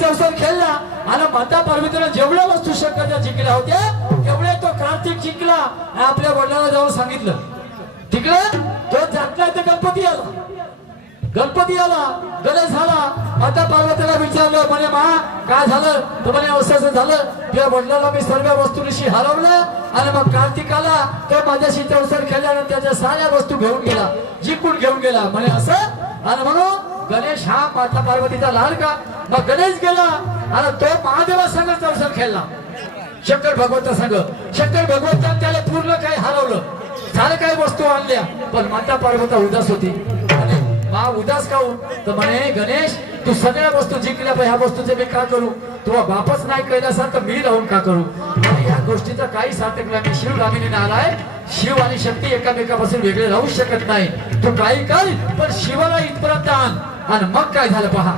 चौसर खेळला आणि माता पार्वतीने जेवढ्या वस्तू शंकरच्या जिंकल्या होत्या तेवढे तो कार्तिक जिंकला आणि आपल्या वडिलांना जाऊन सांगितलं. तिकडे तो जातला तर गणपती आला गणेश झाला. माता पार्वतीला विचारलं म्हणे मा काय झालं तर म्हणे असं झालं तुझ्या वडिलांना मी सर्व वस्तूंशी हरवलं आणि मग कार्तिक आला तो माझ्याशी चौसर खेळल्यानंतर त्याच्या साऱ्या वस्तू घेऊन गेला जिंकून घेऊन गेला म्हणे असं. आणि म्हणून गणेश हा माता पार्वतीचा लाडका. मग गणेश गेला आणि तो महादेवा संग चौसर खेळला शंकर भगवंता संग. शंकर भगवंताने त्याला पूर्ण काही हरवलं सारे काही वस्तू आणल्या पण माता पार्वती उदास होती. मा उदास काहून तर म्हणे गणेश तू सगळ्या वस्तू जिंकल्या पण ह्या वस्तूचे मी का करू तुला वापस नाही केला असाल तर मी राहून का करू. या गोष्टीचा काही सार्थक नाही. शिव गामिनीने आलाय. शिव आणि शक्ती एकामेकापासून वेगळे राहू शकत नाही. तू काही कर पण शिवाला इथपर्यंत आण आणि मग काय झालं पहा.